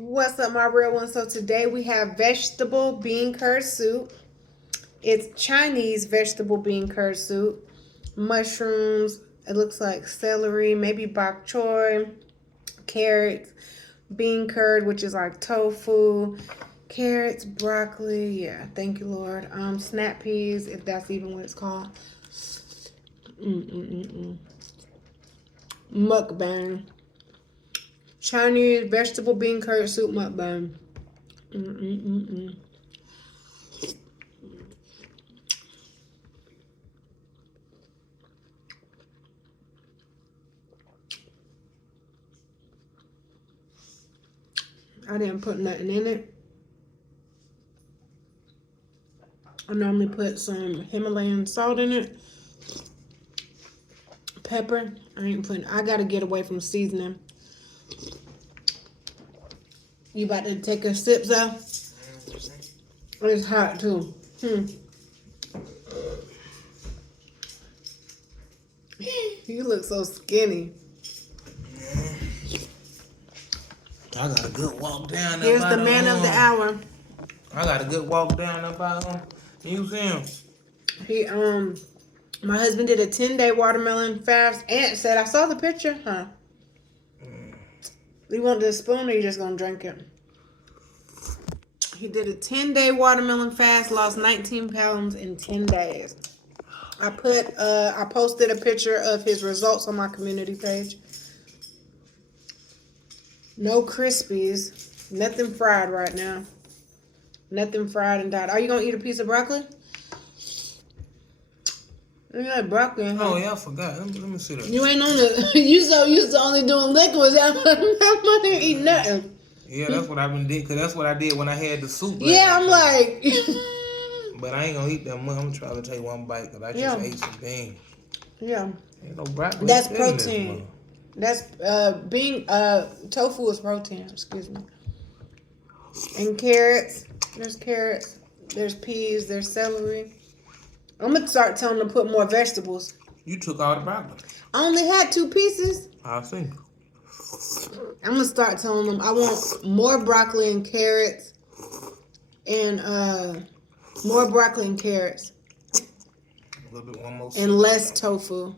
What's up, my real one? So today we have vegetable bean curd soup. It's Chinese vegetable bean curd soup. Mushrooms. It looks like celery, maybe bok choy, carrots, bean curd, which is like tofu, carrots, broccoli. Yeah, thank you, Lord. Snap peas, if that's even what it's called. Mukbang. Chinese vegetable bean curd soup mukbang. I didn't put nothing in it. I normally put some Himalayan salt in it. Pepper. I gotta get away from seasoning. You about to take a sip, though? It's hot too. You look so skinny. I got a good walk down. Here's the man of the hour. I got a good walk down about him. You see him? My husband did a 10-day watermelon fast. Aunt said, I saw the picture, huh? You want the spoon or you just gonna drink it? He did a 10-day watermelon fast, lost 19 pounds in 10 days. I posted a picture of his results on my community page. No Krispies. Nothing fried right now. Nothing fried and dyed. Are you gonna eat a piece of broccoli? You like broccoli, huh? Oh yeah, I forgot. Let me see that. You ain't on the. You so used to only doing liquids. I'm not gonna eat nothing. Yeah, that's what I've been did. Cause that's what I did when I had the soup. Yeah, I'm like. But I ain't gonna eat that much. I'm trying to take one bite because I just ate some beans. Yeah. Ain't no broccoli. That's protein. That's tofu is protein. Excuse me. And carrots. There's carrots. There's peas. There's celery. I'm gonna start telling them to put more vegetables. You took all the broccoli. I only had 2 pieces. I see. I'm gonna start telling them I want more broccoli and carrots, and more broccoli and carrots, A little bit one more. and less tofu.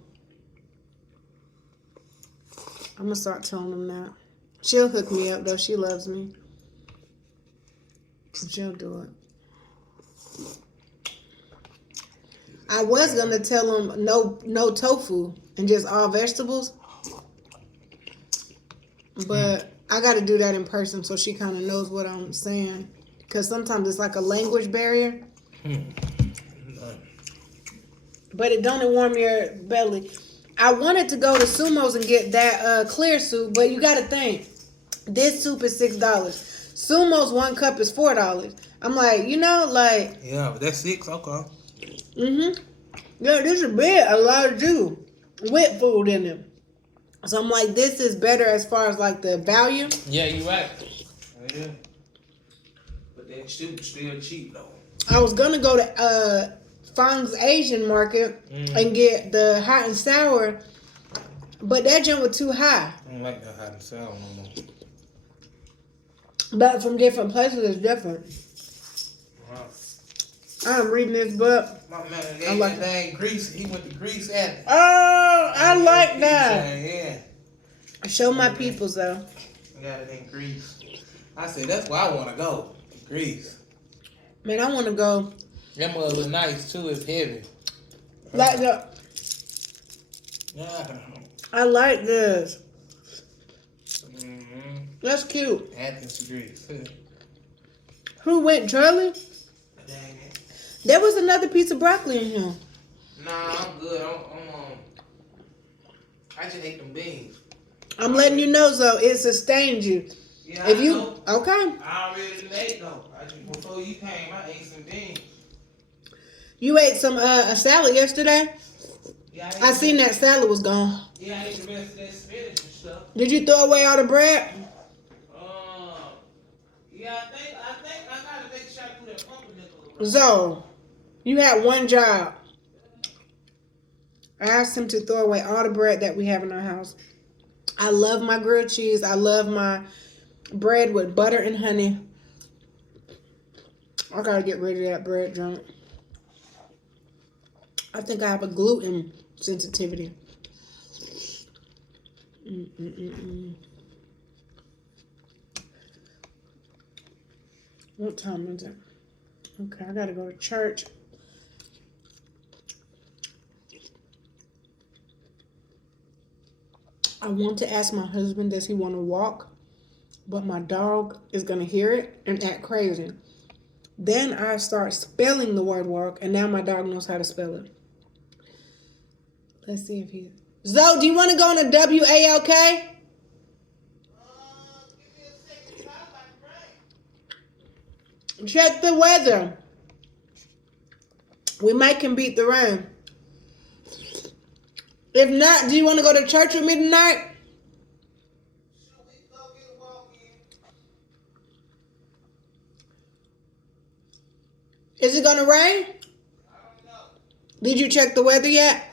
I'm gonna start telling them that. She'll hook me up though. She loves me. She'll do it. I was gonna tell them no tofu and just all vegetables, but I got to do that in person so she kind of knows what I'm saying. Because sometimes it's like a language barrier. But it don't warm your belly. I wanted to go to Sumo's and get that clear soup, but you got to think, this soup is $6. Sumo's 1 cup is $4. I'm like, like... Yeah, but that's 6, okay. Yeah, this is big. A lot of juice with food in it. So I'm like, this is better as far as like the value. Yeah, you right. Yeah. But that soup still cheap though. I was gonna go to Fang's Asian Market and get the hot and sour, but that jump was too high. I don't like that hot and sour no more. But from different places, it's different. I'm reading this book. My man, I like that thing Greece. He went to Greece at it. Oh, I like that. Yeah. Show my peoples though. I got it in Greece. I said that's where I want to go. Greece. Man, I want to go. That mud look nice too. It's heavy. Like the. Yeah. I like this. That's cute. Athens, Greece. Who went, Charlie? Dang it. There was another piece of broccoli in here. Nah, I'm good. I just ate them beans. I'm letting you know, so it sustains you. Yeah, if I you know. Okay. I already ate though. Before you came, I ate some beans. You ate some a salad yesterday. Yeah, I seen that salad was gone. Yeah, I ate the rest of that spinach and stuff. Did you throw away all the bread? Yeah, I gotta make sure I put that pumpernickel. So, you had one job. I asked him to throw away all the bread that we have in our house. I love my grilled cheese. I love my bread with butter and honey. I gotta get rid of that bread junk. I think I have a gluten sensitivity. What time is it? Okay, I gotta go to church. I want to ask my husband, does he want to walk? But my dog is gonna hear it and act crazy. Then I start spelling the word walk, and now my dog knows how to spell it. Let's see if he... Zoe, do you want to go on a WALK? Check the weather. We might can beat the rain. If not, do you want to go to church with me tonight? Is it gonna rain? I don't know. Did you check the weather yet?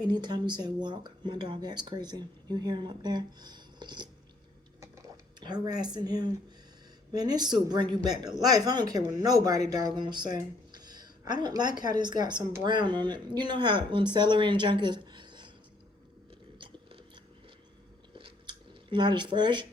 Anytime you say walk, my dog acts crazy. You hear him up there harassing him. Man, this soup bring you back to life. I don't care what nobody dog gonna say. I don't like how this got some brown on it. You know how when celery and junk is not as fresh?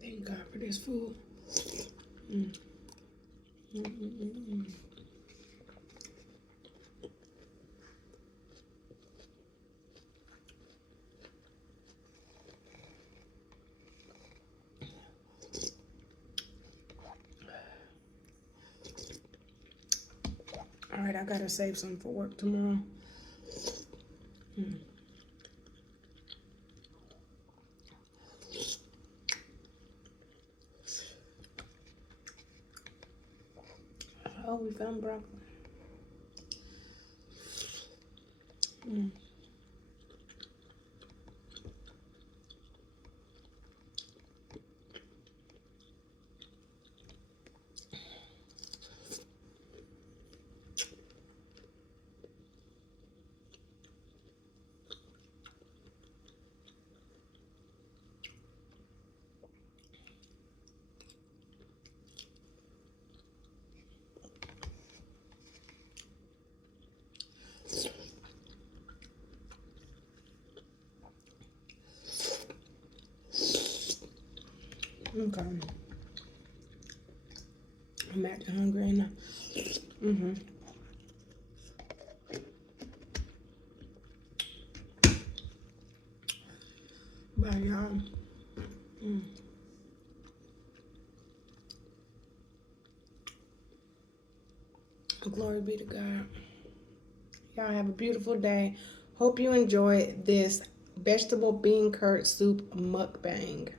Thank God for this food. All right, I gotta save some for work tomorrow. Oh, we found broccoli. Okay. I'm acting hungry now. Bye, y'all. Glory be to God. Y'all have a beautiful day. Hope you enjoyed this vegetable bean curd soup mukbang.